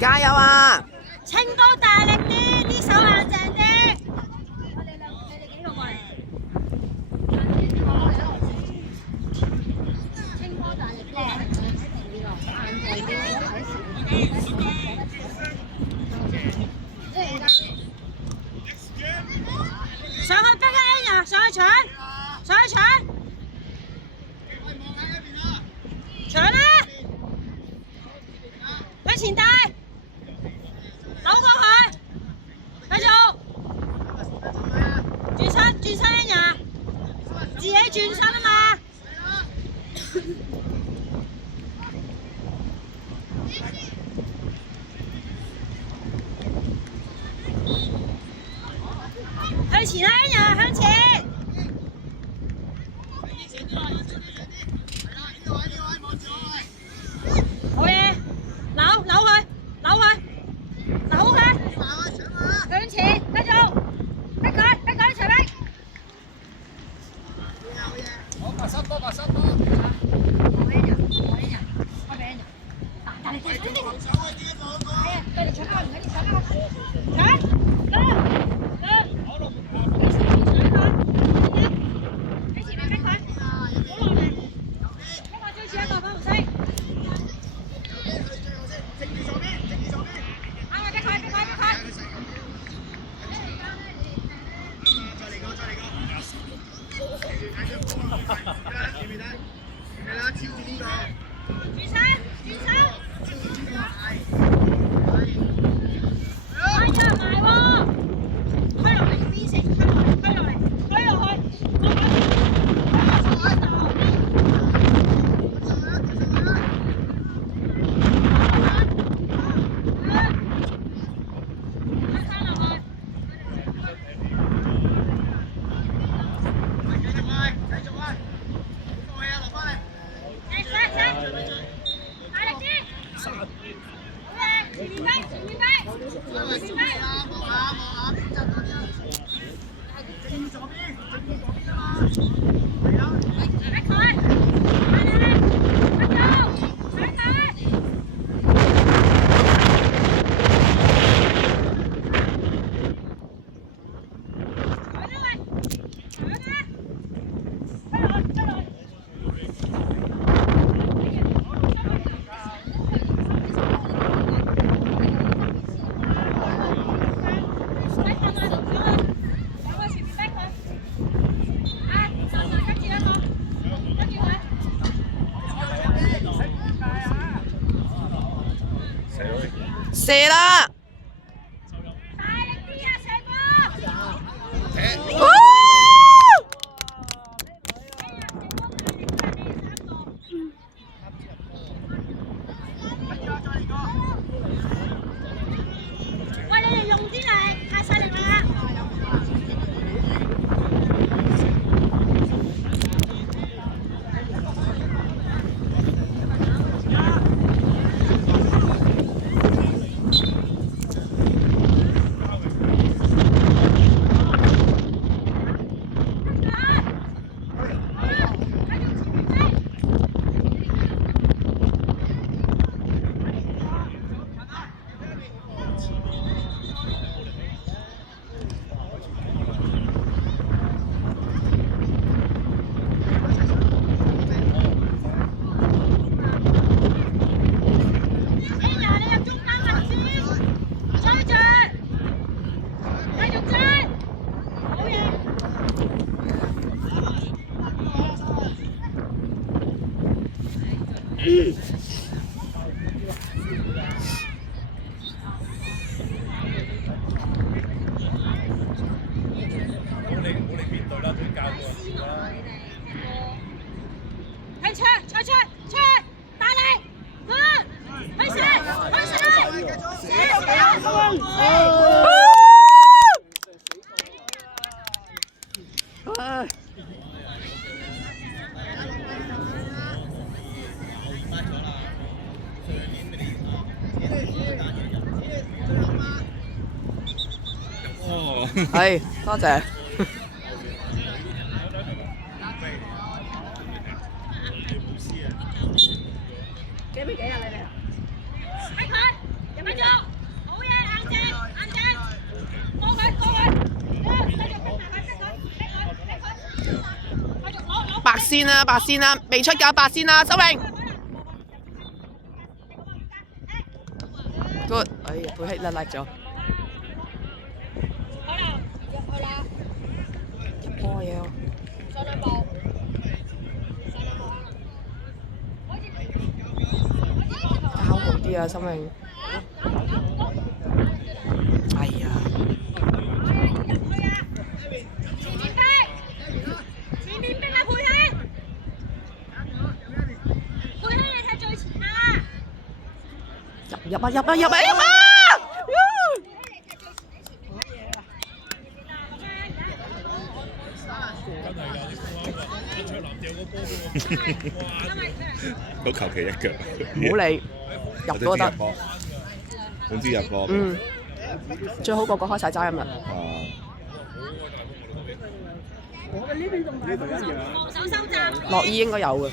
加油啊！清高大力啲，啲手硬淨啲。你哋幾個過嚟？清高大力啲，硬淨啲。上去逼啊 ！Anya， 上去搶，上去搶，搶啦！向前帶，扭過去，繼續，轉身轉身 Anya， 自己轉身啊嘛！向前啦 Anya， 向前！好嘢，扭扭佢，扭佢，扭佢，向前，繼續，逼佢，逼佢一齊逼。好，把手多，把手多。我 Anya， 我 Anya， 開俾 Anya， 大力啲，係啊，對你搶開，唔緊要，搶開，搶，射啦！喂，你哋用啲力，太細力啦！向出，出，大力，去射，係，多謝。幾比幾啊？你哋？睇佢，入緊咗。線啊，白線啊，未出㗎，白線啊，周榮。Good， 哎呀，佩希甩甩咗。入波嘢喎。交好啲啊，心榮。哎呀！入啊！好求其一腳，唔好理，入都得。總之入波。嗯，最好個個開晒齋咁啦。樂意應該有嘅。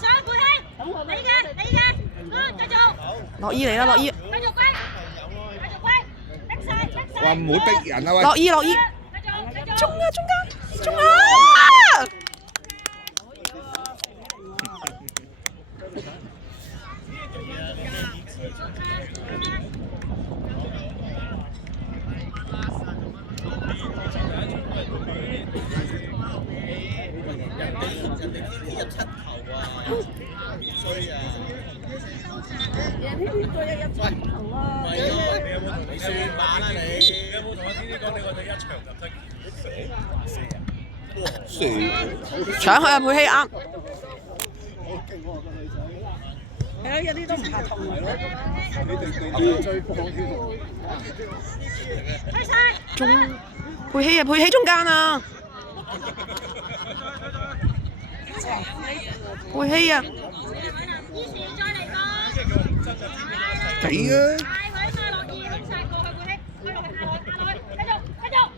上背氣，你嘅，繼續。樂意嚟啦，樂意。繼續歸，逼晒。哇！唔好逼人啊喂！樂意，中啊！你算把啦你！你有冇同阿天天講你我哋一場入得搶佢啊！佩希啱。有啲都唔怕痛嚟咯。中佩希啊！佩希中間啊！佩希啊！幾啊！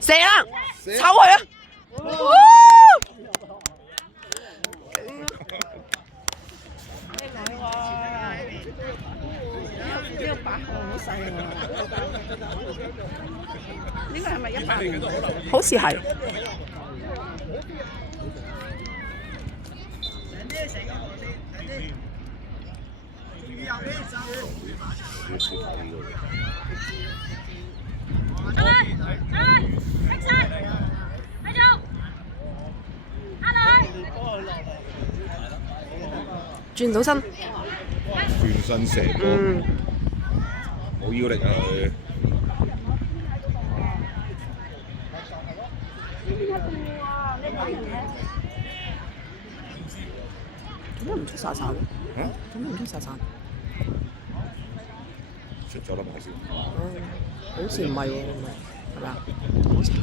射啦！抽佢啊！呢個8號好細喎，呢個係咪100？好似係。轉到身。轉身射波，冇腰力啊佢。做咩唔出晒晒嘅？做咩唔出晒晒？出咗啦嘛先。好似唔係喎，係咪啊？好似係。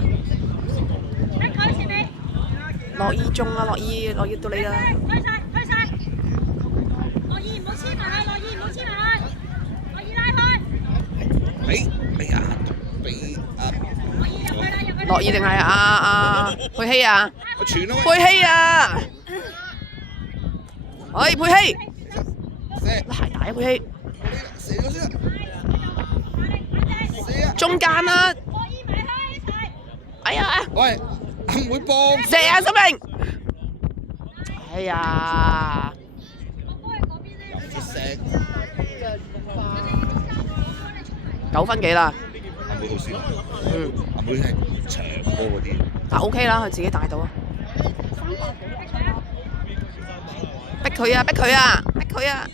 樂意中啊！樂意到你啦！推晒！樂意唔好黐埋去，樂意唔好黐埋去，樂意拉開。哎呀，俾樂意定係佩希啊？我傳啦佩希啊！喂，佩希，鞋大啊，佩希，射咗先，射啊！中間啦！哎呀！喂，阿妹幫射啊，心明！哎呀！出聲9分幾啦？阿妹好先，阿妹係長波嗰啲，但 OK 啦，佢自己帶到啊！逼佢啊！逼佢啊！逼佢啊！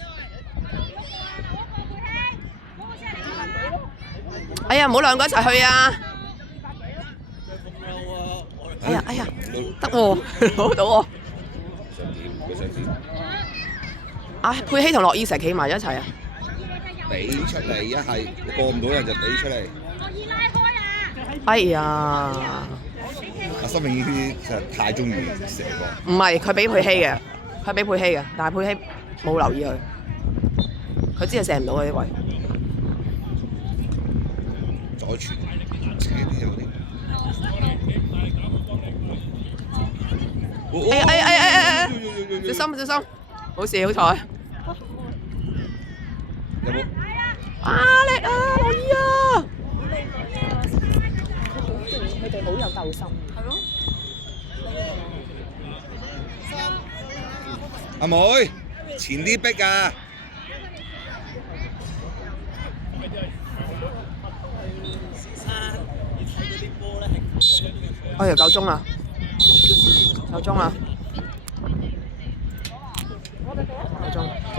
哎呀，唔好兩個一齊去啊！哎呀，得喎，攞到喎！想點？啊，佩希同樂意成日企埋一齊啊！俾出嚟一係過唔到人就俾出嚟。哎呀！阿心明呢啲就係太中意射波。唔係，佢俾佩希嘅，佢俾佩希嘅，但係佩希冇留意佢，佢知係射唔到嘅呢位。再傳斜啲有啲。哎！小心！好事好彩。有冇？叻啊，樂意啊！佢哋好有鬥心。係咯。阿妹，前啲逼啊！哎呀，夠鐘啦，夠鐘啦，夠鐘。